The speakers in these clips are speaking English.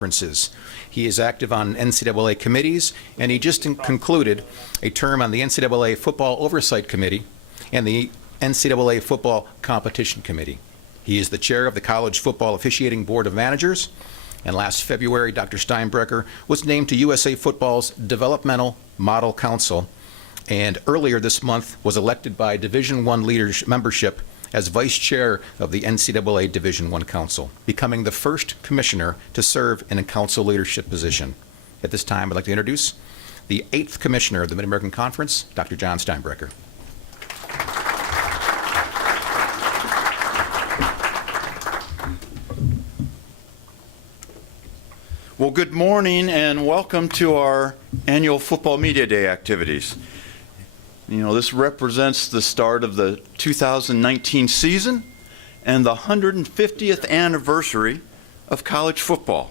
conferences. He is active on NCAA committees, and he just concluded a term on the NCAA Football Oversight Committee and the NCAA Football Competition Committee. He is the chair of the College Football Officiating Board of Managers, and last February, Dr. Steinbrecher was named to USA Football's Developmental Model Council, and earlier this month was elected by Division I membership as vice chair of the NCAA Division I Council, becoming the first commissioner to serve in a council leadership position. At this time, I'd like to introduce the 8th commissioner of the Mid-American Conference, Dr. Jon Steinbrecher. Well, good morning and welcome to our annual Football Media Day activities. You know, this represents the start of the 2019 season and the 150th anniversary of college football.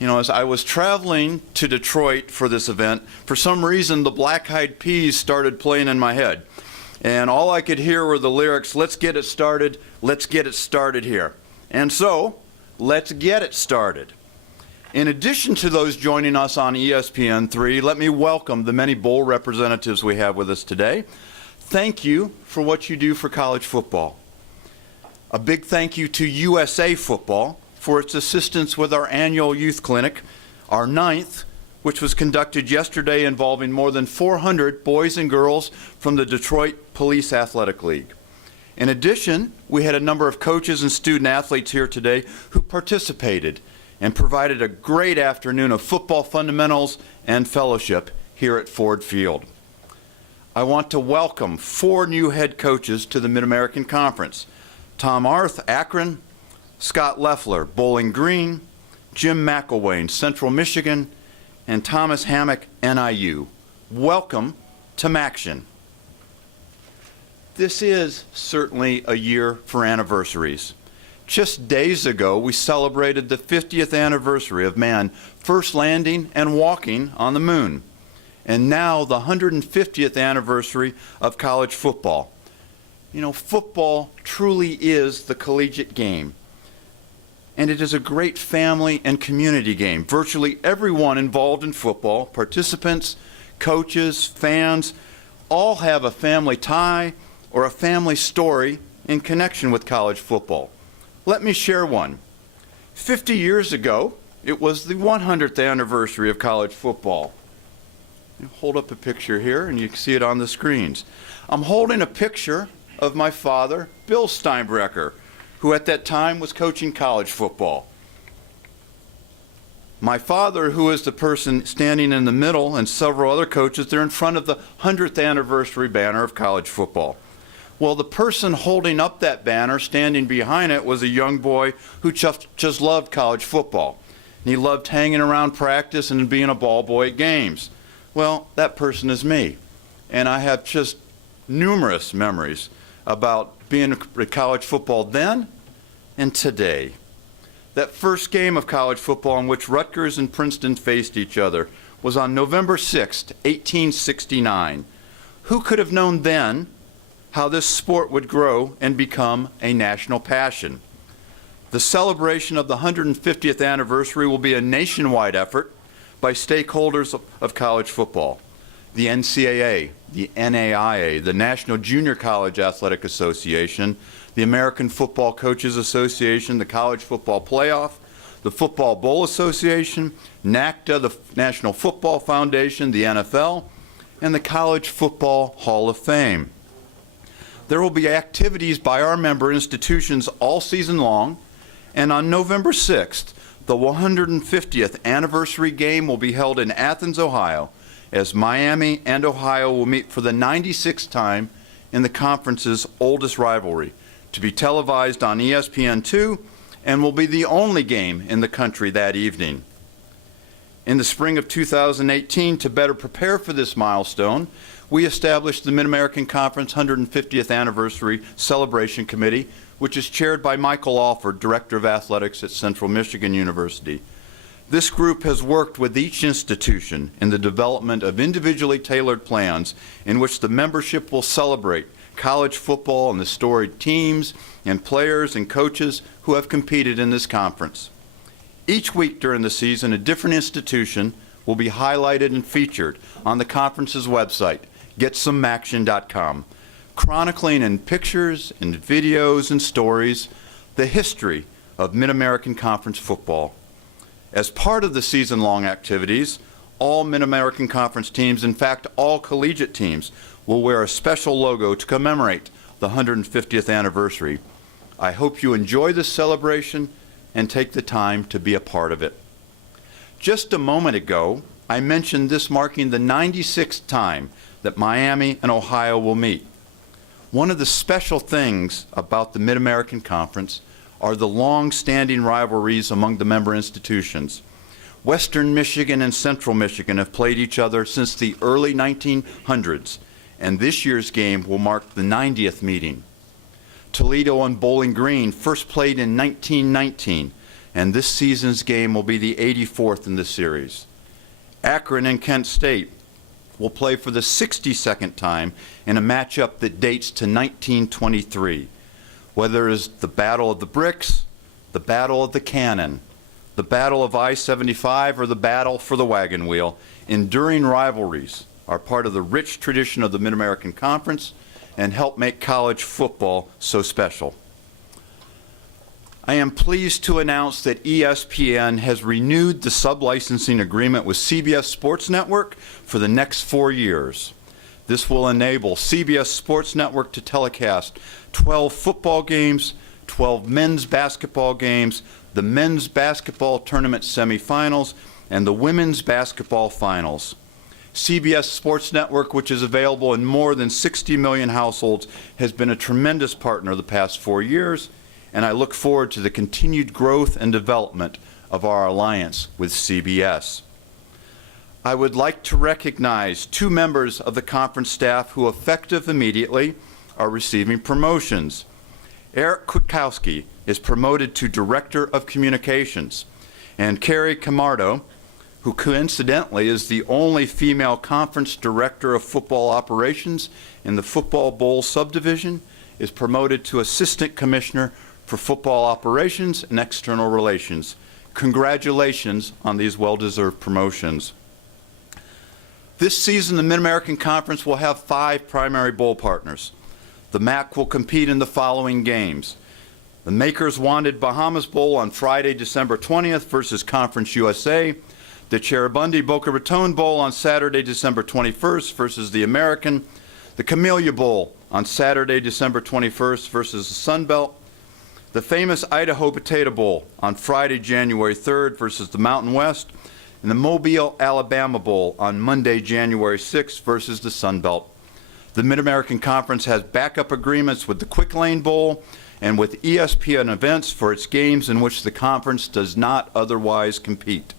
You know, as I was traveling to Detroit for this event, for some reason the Black Eyed Peas started playing in my head. And all I could hear were the lyrics, "Let's get it started here." And so, let's get it started. In addition to those joining us on ESPN3, let me welcome the many bowl representatives we have with us today. Thank you for what you do for college football. A big thank you to USA Football for its assistance with our annual youth clinic, our 9th, which was conducted yesterday involving more than 400 boys and girls from the Detroit Police Athletic League. In addition, we had a number of coaches and student athletes here today who participated and provided a great afternoon of football fundamentals and fellowship here at Ford Field. I want to welcome 4 new head coaches to the Mid-American Conference: Tom Arth, Akron; Scott Leffler, Bowling Green; Jim McElwain, Central Michigan; and Thomas Hammock, NIU. Welcome to MACtion. This is certainly a year for anniversaries. Just days ago, we celebrated the 50th anniversary of man first landing and walking on the moon. And now the 150th anniversary of college football. You know, football truly is the collegiate game. And it is a great family and community game. Virtually everyone involved in football, participants, coaches, fans, all have a family tie or a family story in connection with college football. Let me share one. 50 years ago, it was the 100th anniversary of college football. You hold up a picture here and you can see it on the screens. I'm holding a picture of my father, Bill Steinbrecher, who at that time was coaching college football. My father, who is the person standing in the middle, and several other coaches, they're in front of the 100th anniversary banner of college football. Well, the person holding up that banner, standing behind it, was a young boy who just loved college football. And he loved hanging around practice and being a ball boy at games. Well, that person is me. And I have just numerous memories about being at college football then and today. That first game of college football in which Rutgers and Princeton faced each other was on November 6th, 1869. Who could have known then how this sport would grow and become a national passion? The celebration of the 150th anniversary will be a nationwide effort by stakeholders of college football. The NCAA, the NAIA, the National Junior College Athletic Association, the American Football Coaches Association, the College Football Playoff, the Football Bowl Association, NACDA, the National Football Foundation, the NFL, and the College Football Hall of Fame. There will be activities by our member institutions all season long, and on November 6th, the 150th anniversary game will be held in Athens, Ohio, as Miami and Ohio will meet for the 96th time in the conference's oldest rivalry, to be televised on ESPN2 and will be the only game in the country that evening. In the spring of 2018, to better prepare for this milestone, we established the Mid-American Conference 150th Anniversary Celebration Committee, which is chaired by Michael Alford, Director of Athletics at Central Michigan University. This group has worked with each institution in the development of individually tailored plans in which the membership will celebrate college football and the storied teams and players and coaches who have competed in this conference. Each week during the season, a different institution will be highlighted and featured on the conference's website, getsomeaction.com, chronicling in pictures and videos and stories the history of Mid-American Conference football. As part of the season-long activities, all Mid-American Conference teams, in fact all collegiate teams, will wear a special logo to commemorate the 150th anniversary. I hope you enjoy this celebration and take the time to be a part of it. Just a moment ago, I mentioned this marking the 96th time that Miami and Ohio will meet. One of the special things about the Mid-American Conference are the long-standing rivalries among the member institutions. Western Michigan and Central Michigan have played each other since the early 1900s, and this year's game will mark the 90th meeting. Toledo and Bowling Green first played in 1919, and this season's game will be the 84th in the series. Akron and Kent State will play for the 62nd time in a matchup that dates to 1923. Whether it is the Battle of the Bricks, the Battle of the Cannon, the Battle of I-75, or the Battle for the Wagon Wheel, enduring rivalries are part of the rich tradition of the Mid-American Conference and help make college football so special. I am pleased to announce that ESPN has renewed the sub-licensing agreement with CBS Sports Network for the next 4 years. This will enable CBS Sports Network to telecast 12 football games, 12 men's basketball games, the men's basketball tournament semifinals, and the women's basketball finals. CBS Sports Network, which is available in more than 60 million households, has been a tremendous partner the past 4 years, and I look forward to the continued growth and development of our alliance with CBS. I would like to recognize 2 members of the conference staff who, effective immediately, are receiving promotions. Eric Kwiatkowski is promoted to Director of Communications, and Carrie Camardo, who coincidentally is the only female conference director of football operations in the Football Bowl subdivision, is promoted to Assistant Commissioner for Football Operations and External Relations. Congratulations on these well-deserved promotions. This season, the Mid-American Conference will have 5 primary bowl partners. The MAC will compete in the following games. The Makers Wanted Bahamas Bowl on Friday, December 20th versus Conference USA. The Cheribundi Boca Raton Bowl on Saturday, December 21st versus the American. The Camellia Bowl on Saturday, December 21st versus the Sun Belt. The famous Idaho Potato Bowl on Friday, January 3rd versus the Mountain West. And the Mobile, Alabama Bowl on Monday, January 6th versus the Sun Belt. The Mid-American Conference has backup agreements with the Quick Lane Bowl and with ESPN events for its games in which the conference does not otherwise compete.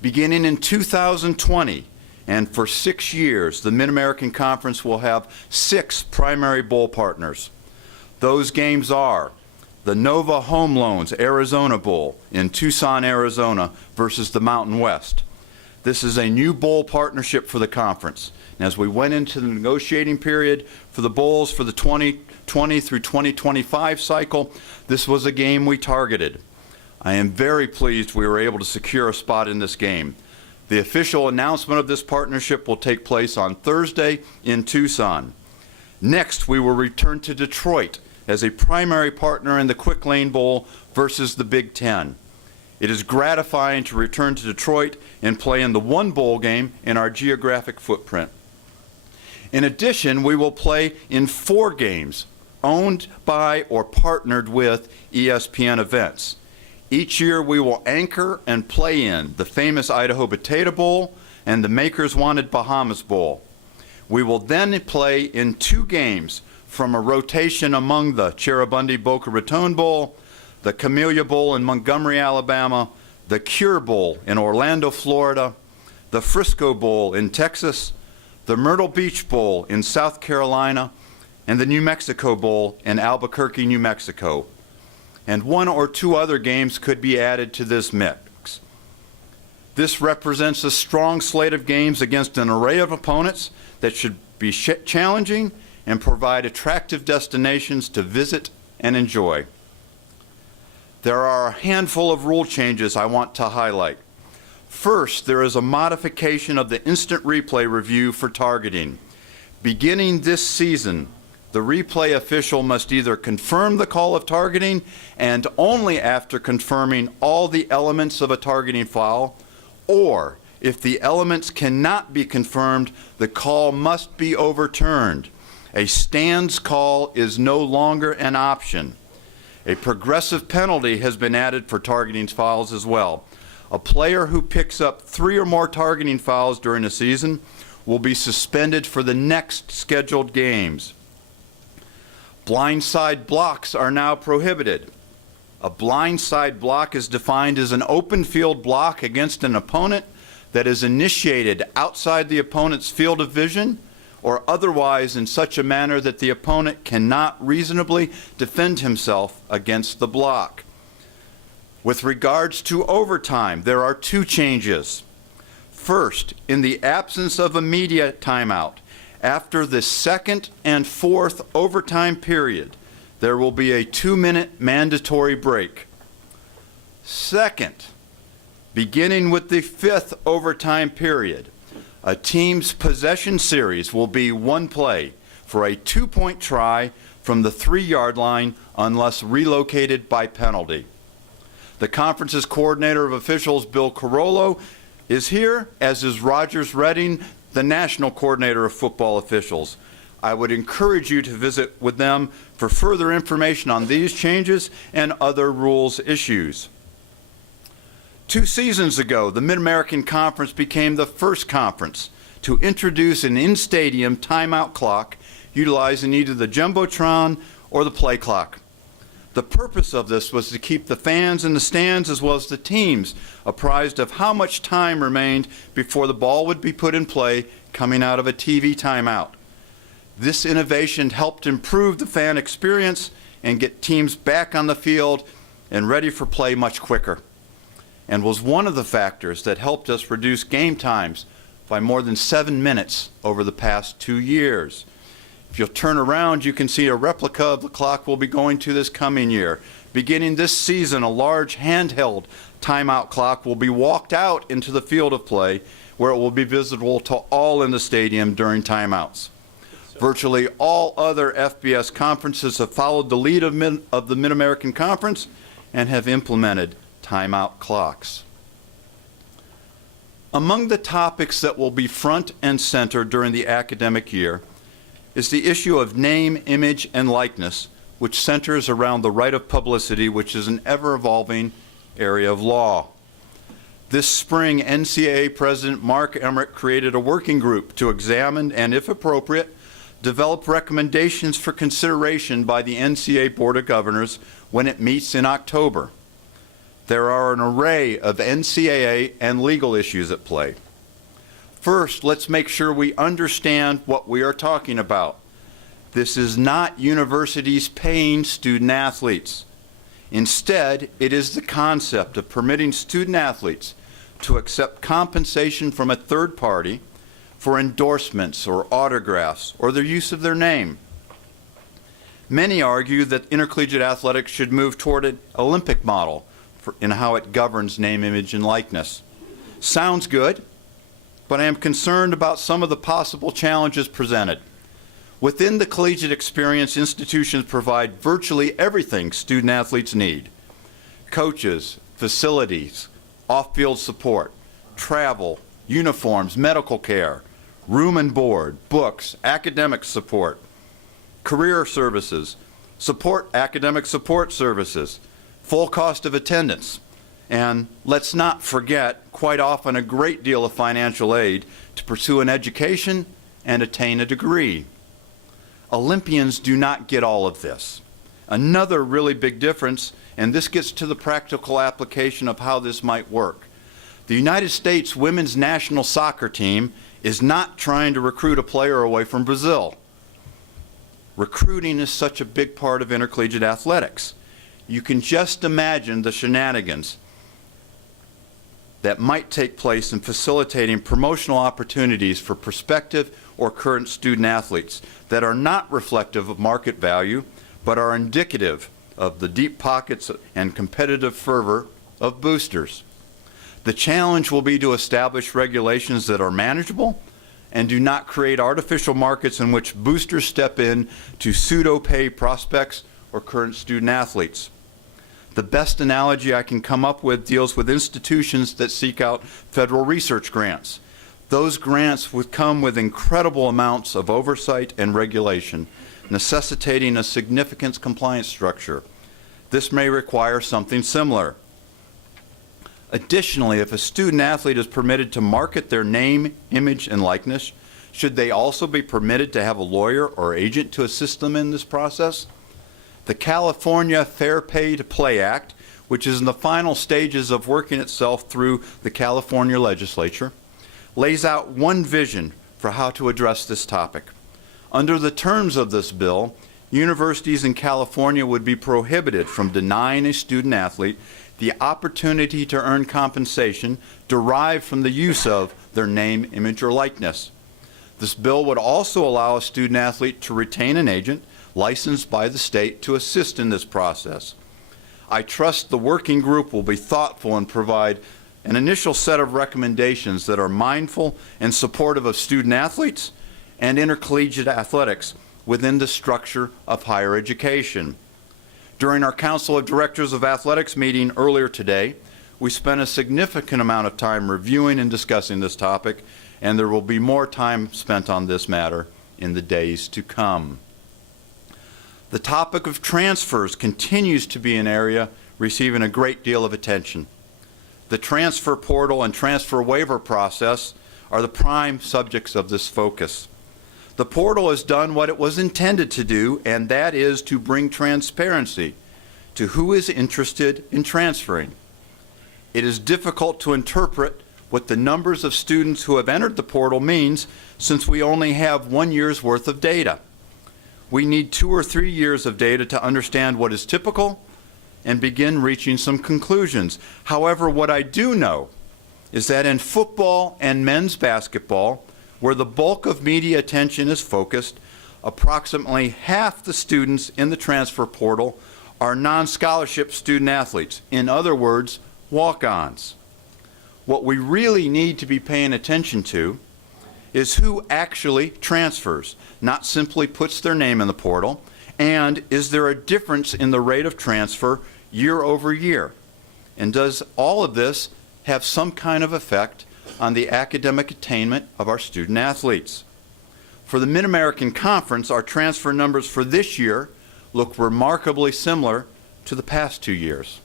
Beginning in 2020 and for 6 years, the Mid-American Conference will have 6 primary bowl partners. Those games are the Nova Home Loans Arizona Bowl in Tucson, Arizona versus the Mountain West. This is a new bowl partnership for the conference. And as we went into the negotiating period for the bowls for the 2020 through 2025 cycle, this was a game we targeted. I am very pleased we were able to secure a spot in this game. The official announcement of this partnership will take place on Thursday in Tucson. Next, we will return to Detroit as a primary partner in the Quick Lane Bowl versus the Big Ten. It is gratifying to return to Detroit and play in the one bowl game in our geographic footprint. In addition, we will play in 4 games owned by or partnered with ESPN events. Each year we will anchor and play in the famous Idaho Potato Bowl and the Makers Wanted Bahamas Bowl. We will then play in 2 games from a rotation among the Cheribundi Boca Raton Bowl, the Camellia Bowl in Montgomery, Alabama, the Cure Bowl in Orlando, Florida, the Frisco Bowl in Texas, the Myrtle Beach Bowl in South Carolina, and the New Mexico Bowl in Albuquerque, New Mexico. And 1 or 2 other games could be added to this mix. This represents a strong slate of games against an array of opponents that should be challenging and provide attractive destinations to visit and enjoy. There are a handful of rule changes I want to highlight. First, there is a modification of the instant replay review for targeting. Beginning this season, the replay official must either confirm the call of targeting, and only after confirming all the elements of a targeting foul, or if the elements cannot be confirmed, the call must be overturned. A stands call is no longer an option. A progressive penalty has been added for targeting fouls as well. A player who picks up 3 or more targeting fouls during a season will be suspended for the next scheduled games. Blindside blocks are now prohibited. A blindside block is defined as an open field block against an opponent that is initiated outside the opponent's field of vision or otherwise in such a manner that the opponent cannot reasonably defend himself against the block. With regards to overtime, there are 2 changes. First, in the absence of a media timeout, after the 2nd and 4th overtime period, there will be a 2-minute mandatory break. Second, beginning with the 5th overtime period, a team's possession series will be 1 play for a 2-point try from the 3-yard line unless relocated by penalty. The conference's coordinator of officials, Bill Carollo, is here, as is Rogers Redding, the national coordinator of football officials. I would encourage you to visit with them for further information on these changes and other rules issues. 2 seasons ago, the Mid-American Conference became the first conference to introduce an in-stadium timeout clock utilizing either the Jumbotron or the play clock. The purpose of this was to keep the fans in the stands as well as the teams apprised of how much time remained before the ball would be put in play coming out of a TV timeout. This innovation helped improve the fan experience and get teams back on the field and ready for play much quicker, and was one of the factors that helped us reduce game times by more than 7 minutes over the past 2 years. If you'll turn around, you can see a replica of the clock we'll be going to this coming year. Beginning this season, a large handheld timeout clock will be walked out into the field of play, where it will be visible to all in the stadium during timeouts. Virtually all other FBS conferences have followed the lead of the Mid-American Conference and have implemented timeout clocks. Among the topics that will be front and center during the academic year is the issue of name, image, and likeness, which centers around the right of publicity, which is an ever-evolving area of law. This spring, NCAA President Mark Emmert created a working group to examine and, if appropriate, develop recommendations for consideration by the NCAA Board of Governors when it meets in October. There are an array of NCAA and legal issues at play. First, let's make sure we understand what we are talking about. This is not universities paying student athletes. Instead, it is the concept of permitting student athletes to accept compensation from a third party for endorsements or autographs or the use of their name. Many argue that intercollegiate athletics should move toward an Olympic model in how it governs name, image, and likeness. Sounds good, but I am concerned about some of the possible challenges presented. Within the collegiate experience, institutions provide virtually everything student athletes need: coaches, facilities, off-field support, travel, uniforms, medical care, room and board, books, academic support, career services, academic support services, full cost of attendance, and let's not forget, quite often a great deal of financial aid to pursue an education and attain a degree. Olympians do not get all of this. Another really big difference, and this gets to the practical application of how this might work. The United States women's national soccer team is not trying to recruit a player away from Brazil. Recruiting is such a big part of intercollegiate athletics. You can just imagine the shenanigans that might take place in facilitating promotional opportunities for prospective or current student athletes that are not reflective of market value, but are indicative of the deep pockets and competitive fervor of boosters. The challenge will be to establish regulations that are manageable and do not create artificial markets in which boosters step in to pseudo-pay prospects or current student athletes. The best analogy I can come up with deals with institutions that seek out federal research grants. Those grants would come with incredible amounts of oversight and regulation, necessitating a significant compliance structure. This may require something similar. Additionally, if a student athlete is permitted to market their name, image, and likeness, should they also be permitted to have a lawyer or agent to assist them in this process? The California Fair Pay to Play Act, which is in the final stages of working itself through the California legislature, lays out one vision for how to address this topic. Under the terms of this bill, universities in California would be prohibited from denying a student athlete the opportunity to earn compensation derived from the use of their name, image, or likeness. This bill would also allow a student athlete to retain an agent licensed by the state to assist in this process. I trust the working group will be thoughtful and provide an initial set of recommendations that are mindful and supportive of student athletes and intercollegiate athletics within the structure of higher education. During our Council of Directors of Athletics meeting earlier today, we spent a significant amount of time reviewing and discussing this topic, and there will be more time spent on this matter in the days to come. The topic of transfers continues to be an area receiving a great deal of attention. The transfer portal and transfer waiver process are the prime subjects of this focus. The portal has done what it was intended to do, and that is to bring transparency to who is interested in transferring. It is difficult to interpret what the numbers of students who have entered the portal means, since we only have 1 year's worth of data. We need 2 or 3 years of data to understand what is typical and begin reaching some conclusions. However, what I do know is that in football and men's basketball, where the bulk of media attention is focused, approximately half the students in the transfer portal are non-scholarship student athletes. In other words, walk-ons. What we really need to be paying attention to is who actually transfers, not simply puts their name in the portal, and is there a difference in the rate of transfer year over year? And does all of this have some kind of effect on the academic attainment of our student athletes? For the Mid-American Conference, our transfer numbers for this year look remarkably similar to the past 2 years.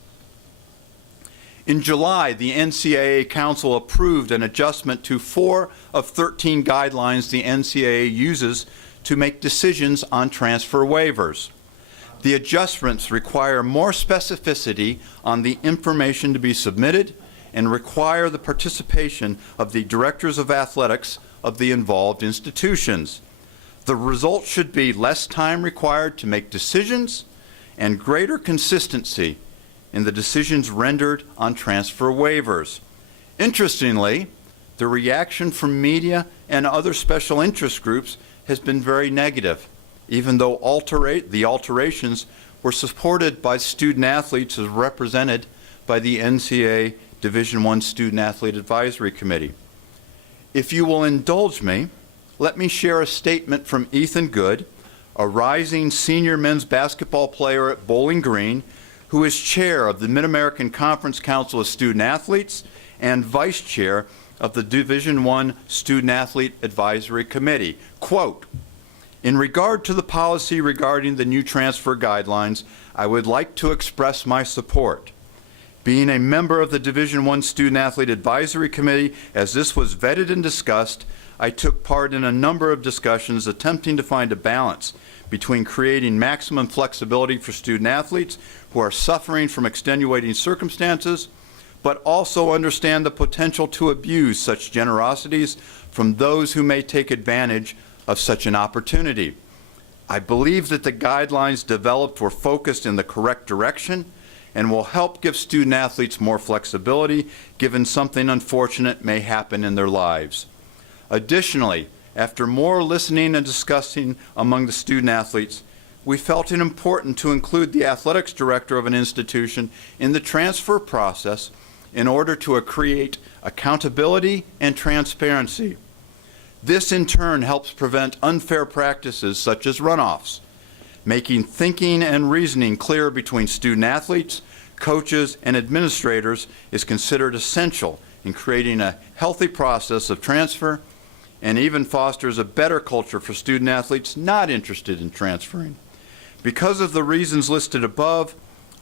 In July, the NCAA Council approved an adjustment to 4 of 13 guidelines the NCAA uses to make decisions on transfer waivers. The adjustments require more specificity on the information to be submitted and require the participation of the directors of athletics of the involved institutions. The result should be less time required to make decisions and greater consistency in the decisions rendered on transfer waivers. Interestingly, the reaction from media and other special interest groups has been very negative, even though the alterations were supported by student athletes as represented by the NCAA Division I Student Athlete Advisory Committee. If you will indulge me, let me share a statement from Ethan Good, a rising senior men's basketball player at Bowling Green, who is chair of the Mid-American Conference Council of Student Athletes and vice chair of the Division I Student Athlete Advisory Committee. Quote, "In regard to the policy regarding the new transfer guidelines, I would like to express my support. Being a member of the Division I Student Athlete Advisory Committee, as this was vetted and discussed, I took part in a number of discussions attempting to find a balance between creating maximum flexibility for student athletes who are suffering from extenuating circumstances, but also understand the potential to abuse such generosities from those who may take advantage of such an opportunity. I believe that the guidelines developed were focused in the correct direction and will help give student athletes more flexibility given something unfortunate may happen in their lives. Additionally, after more listening and discussing among the student athletes, we felt it important to include the athletics director of an institution in the transfer process in order to create accountability and transparency. This in turn helps prevent unfair practices such as runoffs, making thinking and reasoning clear between student athletes, coaches, and administrators is considered essential in creating a healthy process of transfer, and even fosters a better culture for student athletes not interested in transferring. Because of the reasons listed above,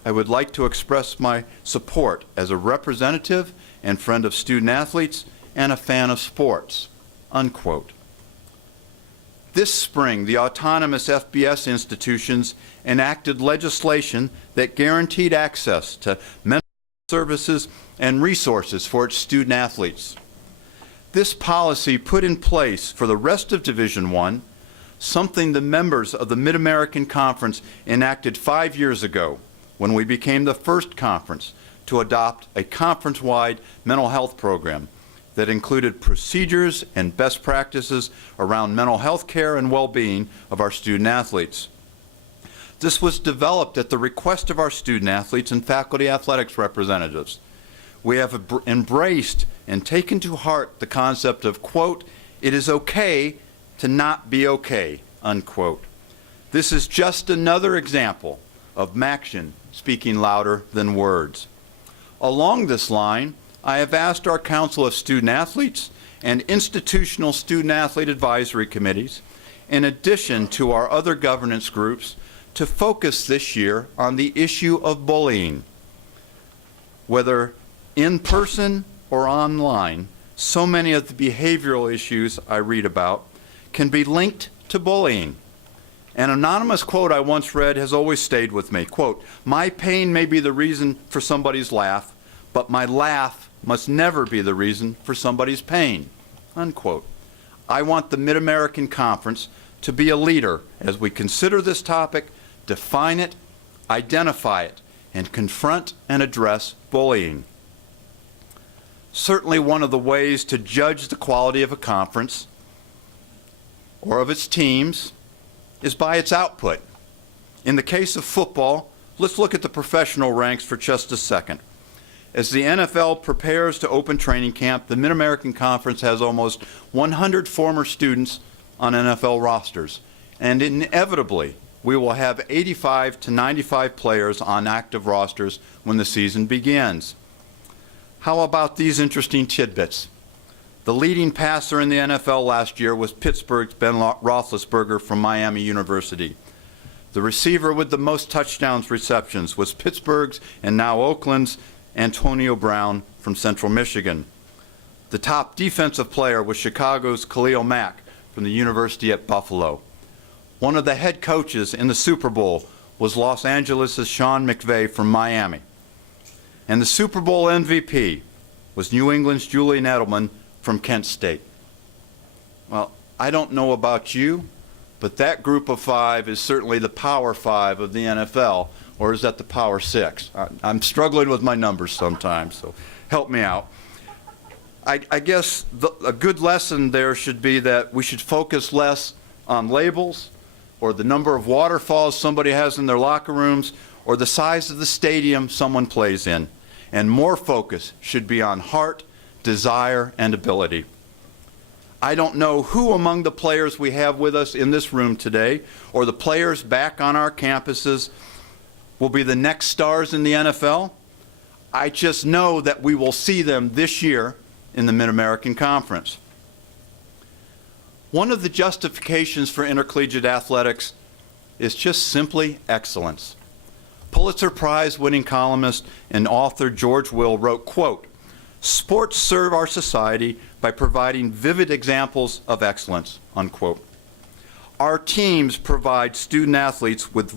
I would like to express my support as a representative and friend of student athletes and a fan of sports." Unquote. This spring, the autonomous FBS institutions enacted legislation that guaranteed access to mental health services and resources for its student athletes. This policy put in place for the rest of Division I something the members of the Mid-American Conference enacted 5 years ago when we became the first conference to adopt a conference-wide mental health program that included procedures and best practices around mental health care and well-being of our student athletes. This was developed at the request of our student athletes and faculty athletics representatives. We have embraced and taken to heart the concept of, quote, "It is okay to not be okay," unquote. This is just another example of action speaking louder than words. Along this line, I have asked our Council of Student Athletes and institutional student athlete advisory committees, in addition to our other governance groups, to focus this year on the issue of bullying. Whether in person or online, so many of the behavioral issues I read about can be linked to bullying. An anonymous quote I once read has always stayed with me. Quote, "My pain may be the reason for somebody's laugh, but my laugh must never be the reason for somebody's pain." Unquote. I want the Mid-American Conference to be a leader as we consider this topic, define it, identify it, and confront and address bullying. Certainly one of the ways to judge the quality of a conference or of its teams is by its output. In the case of football, let's look at the professional ranks for just a second. As the NFL prepares to open training camp, the Mid-American Conference has almost 100 former students on NFL rosters, and inevitably we will have 85 to 95 players on active rosters when the season begins. How about these interesting tidbits? The leading passer in the NFL last year was Pittsburgh's Ben Roethlisberger from Miami University. The receiver with the most touchdowns receptions was Pittsburgh's and now Oakland's Antonio Brown from Central Michigan. The top defensive player was Chicago's Khalil Mack from the University at Buffalo. One of the head coaches in the Super Bowl was Los Angeles' Sean McVay from Miami. And the Super Bowl MVP was New England's Julian Edelman from Kent State. Well, I don't know about you, but that group of five is certainly the Power Five of the NFL, or is that the Power Six? I'm struggling with my numbers sometimes, so help me out. I guess a good lesson there should be that we should focus less on labels or the number of waterfalls somebody has in their locker rooms or the size of the stadium someone plays in, and more focus should be on heart, desire, and ability. I don't know who among the players we have with us in this room today or the players back on our campuses will be the next stars in the NFL. I just know that we will see them this year in the Mid-American Conference. One of the justifications for intercollegiate athletics is just simply excellence. Pulitzer Prize-winning columnist and author George Will wrote, quote, "Sports serve our society by providing vivid examples of excellence," unquote. Our teams provide student athletes with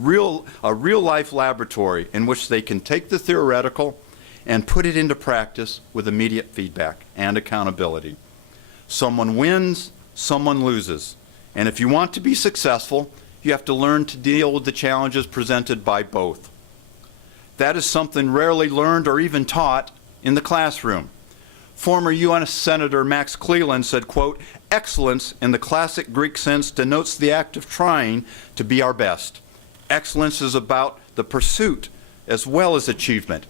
a real-life laboratory in which they can take the theoretical and put it into practice with immediate feedback and accountability. Someone wins, someone loses. And if you want to be successful, you have to learn to deal with the challenges presented by both. That is something rarely learned or even taught in the classroom. Former U.S. Senator Max Cleland said, quote, "Excellence in the classic Greek sense denotes the act of trying to be our best. Excellence is about the pursuit as well as achievement.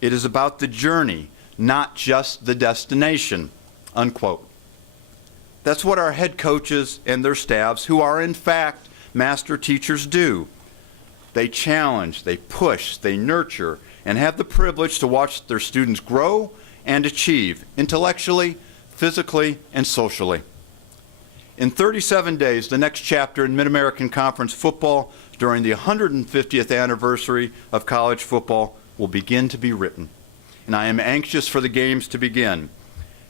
It is about the journey, not just the destination, unquote. That's what our head coaches and their staffs, who are in fact master teachers, do. They challenge, they push, they nurture, and have the privilege to watch their students grow and achieve intellectually, physically, and socially. In 37 days, the next chapter in Mid-American Conference football during the 150th anniversary of college football will begin to be written. And I am anxious for the games to begin.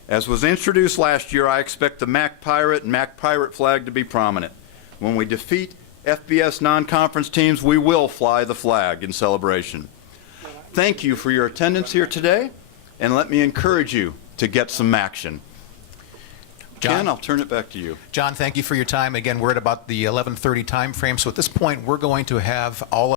As was introduced last year, I expect the MAC Pirate and MAC Pirate flag to be prominent. When we defeat FBS non-conference teams, we will fly the flag in celebration. Thank you for your attendance here today, and let me encourage you to get some action. John? Ken, I'll turn it back to you. John, thank you for your time. Again, we're at about the 11:30 time frame, so at this point, we're going to have all